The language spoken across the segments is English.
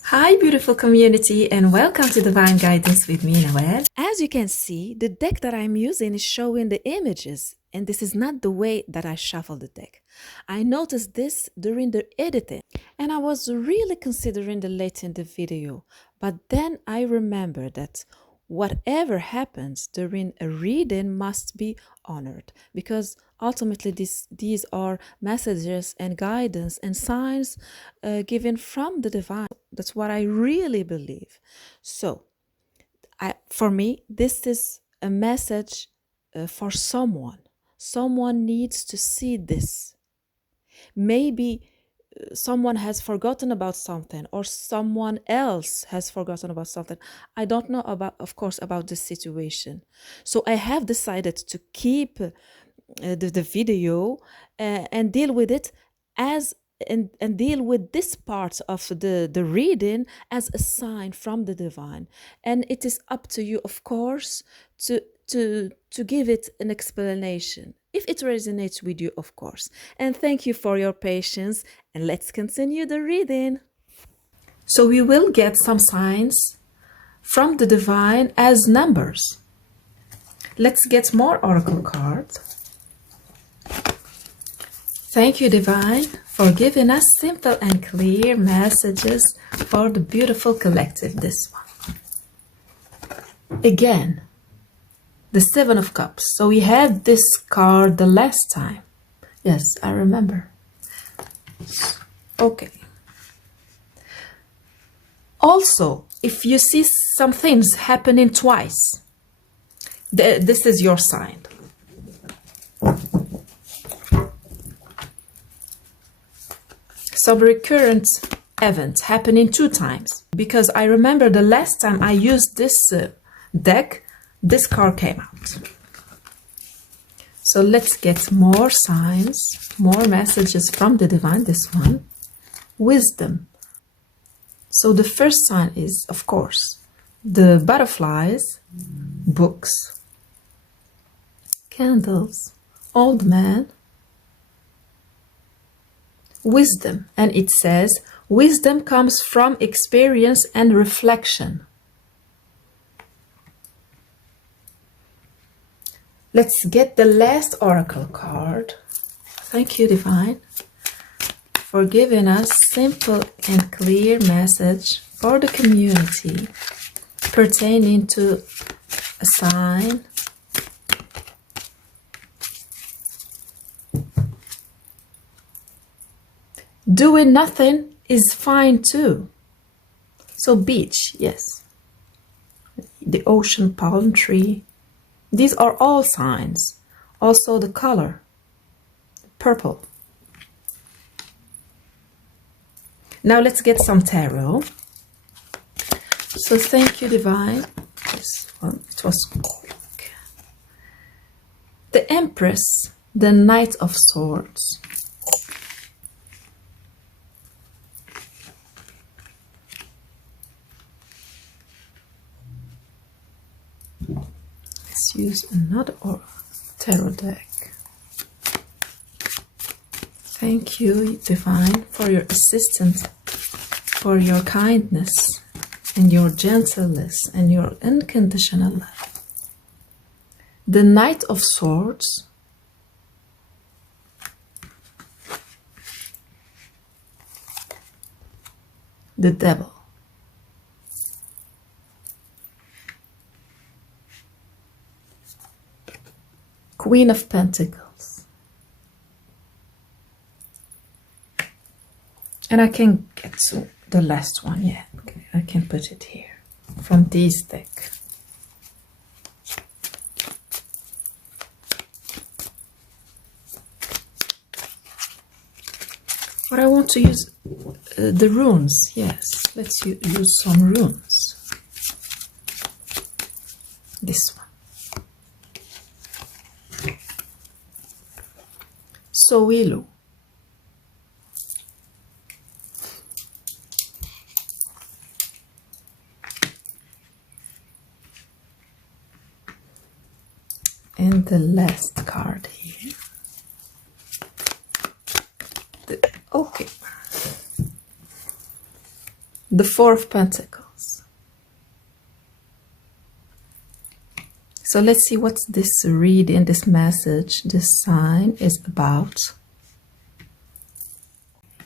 Hi, beautiful community, and welcome to Divine Guidance with me, Nawal. As you can see, the deck that I'm using is showing the images, and this is not the way that I shuffle the deck. I noticed this during the editing, and I was really considering deleting the video, but then I remembered that whatever happens during a reading must be honored because ultimately these are messages and guidance and signs given from the divine. That's what I really believe. So, for me, this is a message for someone. Someone needs to see this. Maybe someone has forgotten about something, or someone else has forgotten about something. I don't know about, of course, about this situation. So I have decided to keep the video and deal with it as and deal with this part of the reading as a sign from the divine, and it is up to you, of course, to give it an explanation if it resonates with you, of course. And thank you for your patience, and let's continue the reading. So, we will get some signs from the divine as numbers. Let's get more oracle cards. Thank you, divine, for giving us simple and clear messages for the beautiful collective. This one. Again, the Seven of Cups. So, we had this card the last time. Yes, I remember. Okay. Also, if you see some things happening twice, this is your sign. Some recurrent event happening 2 times. Because I remember the last time I used this deck, this card came out. So let's get more signs, more messages from the divine. This one, wisdom. So the first sign is, of course, the butterflies, books, candles, old man, wisdom. And it says, wisdom comes from experience and reflection. Let's get the last oracle card. Thank you, divine, for giving us simple and clear message for the community pertaining to a sign, doing nothing is fine too. So beach, yes, the ocean, palm tree, these are all signs. Also the color, purple. Now let's get some tarot. So thank you, divine. This one, it was quick. The Empress, the Knight of Swords. Let's use another tarot deck. Thank you, divine, for your assistance, for your kindness and your gentleness and your unconditional love. The Knight of Swords, the Devil, Queen of Pentacles, and I can get to the last one. Yeah, okay, I can put it here from this deck. But I want to use the runes. Yes, let's use some runes. This one. Soilu. And the last card here. Okay. The Four of Pentacles. So let's see what this reading, this message, this sign is about.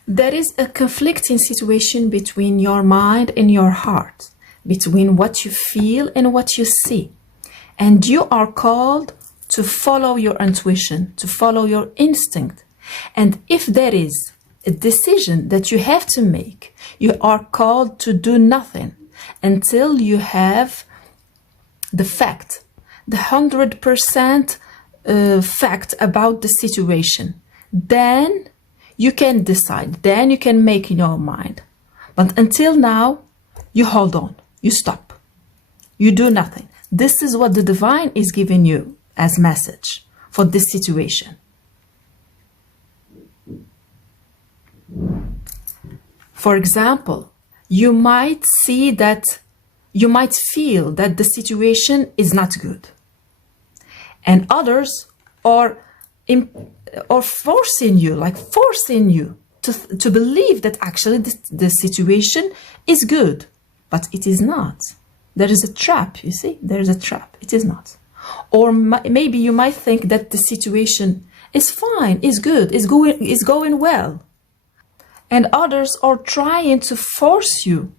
There is a conflicting situation between your mind and your heart, between what you feel and what you see. And you are called to follow your intuition, to follow your instinct. And if there is a decision that you have to make, you are called to do nothing until you have the fact, the 100% fact about the situation. Then you can decide, then you can make in your mind. But until now, you hold on, you stop, you do nothing. This is what the divine is giving you as message for this situation. For example, you might feel that the situation is not good. And others are forcing you to believe that actually the situation is good, but it is not. There is a trap, you see, there is a trap. It is not. Or maybe you might think that the situation is fine, is good, is going well. And others are trying to force you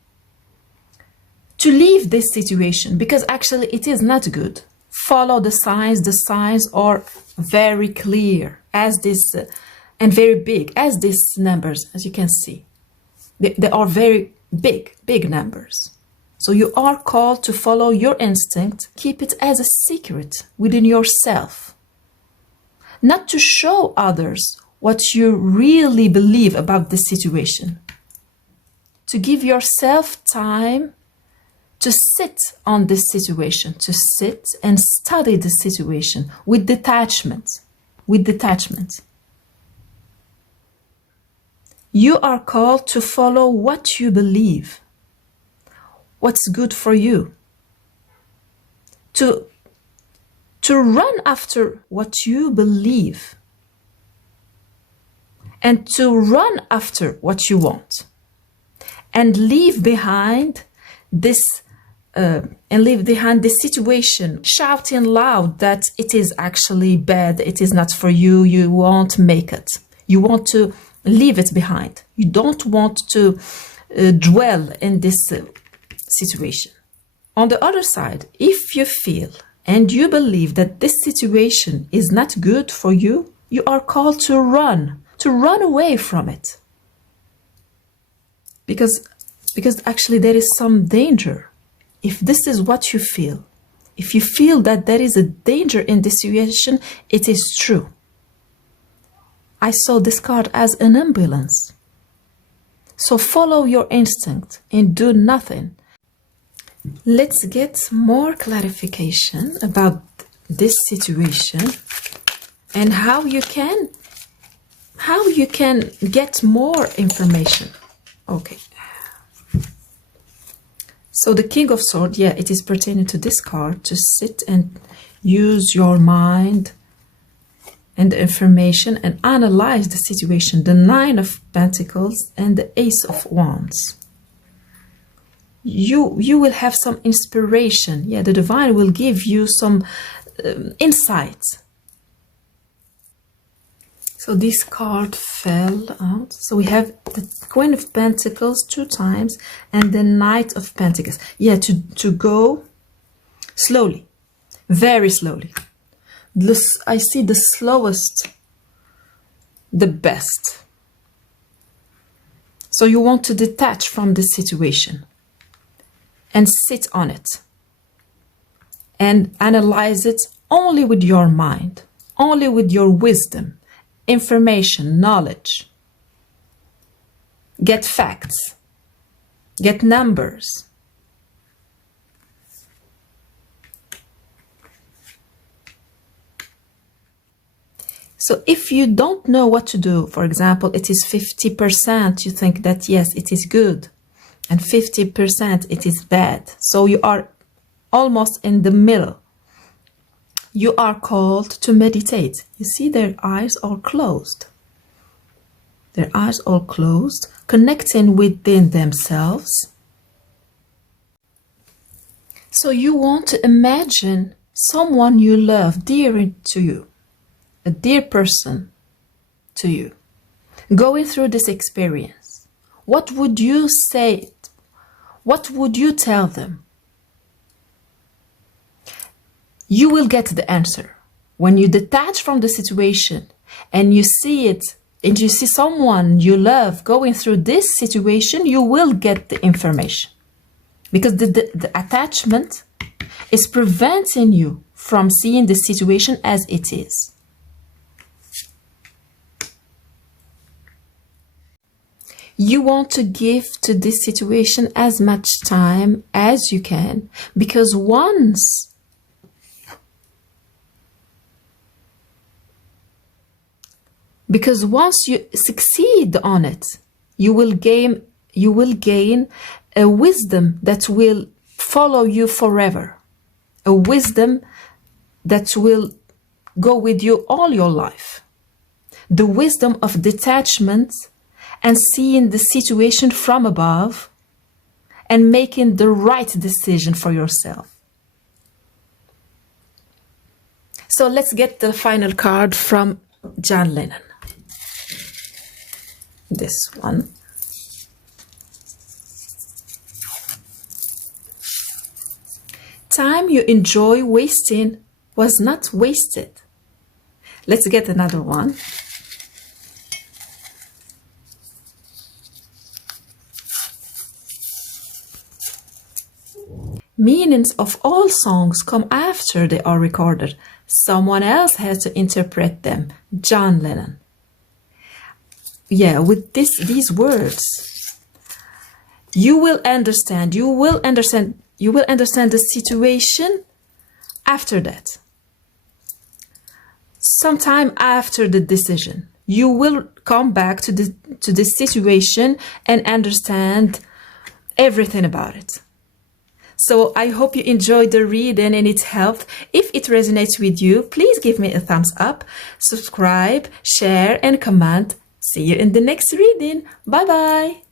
to leave this situation because actually it is not good. Follow the signs. The signs are very clear as this and very big as these numbers, as you can see. They are very big numbers. So you are called to follow your instinct. Keep it as a secret within yourself. Not to show others what you really believe about the situation. To give yourself time to sit on this situation, to sit and study the situation with detachment. You are called to follow what you believe, what's good for you, to run after what you believe, and to run after what you want, and leave behind this situation, shouting loud that it is actually bad, it is not for you, you won't make it. You want to leave it behind. You don't want to dwell in this situation. On the other side, if you feel and you believe that this situation is not good for you, you are called to run away from it. Because actually there is some danger. If this is what you feel, if you feel that there is a danger in this situation, it is true. I saw this card as an ambulance. So follow your instinct and do nothing. Let's get more clarification about this situation and how you can get more information. Okay. So the King of Swords, yeah, it is pertaining to this card, to sit and use your mind and the information and analyze the situation. The Nine of Pentacles and the Ace of Wands. You will have some inspiration. Yeah, the divine will give you some insights. So this card fell out. So we have the Queen of Pentacles 2 times and the Knight of Pentacles. Yeah, to go slowly, very slowly. I see the slowest, the best. So you want to detach from the situation and sit on it and analyze it only with your mind, only with your wisdom, information, knowledge. Get facts, get numbers. So if you don't know what to do, for example, it is 50%, you think that yes, it is good, and 50% it is bad. So you are almost in the middle. You are called to meditate. You see, their eyes are closed. Their eyes are closed, connecting within themselves, So you want to imagine someone you love, dear to you, a dear person to you, going through this experience. What would you say? What would you tell them? You will get the answer. When you detach from the situation and you see it, and you see someone you love going through this situation, you will get the information. Because the attachment is preventing you from seeing the situation as it is. You want to give to this situation as much time as you can, because once you succeed on it, you will gain a wisdom that will follow you forever, a wisdom that will go with you all your life, the wisdom of detachment and seeing the situation from above and making the right decision for yourself. So let's get the final card from John Lennon. This one. Time you enjoy wasting was not wasted. Let's get another one. Meanings of all songs come after they are recorded. Someone else has to interpret them. John Lennon. Yeah, with these words, you will understand the situation after that. Sometime after the decision, you will come back to the situation and understand everything about it. So I hope you enjoyed the reading and it helped. If it resonates with you, please give me a thumbs up, subscribe, share, and comment. See you in the next reading. Bye bye.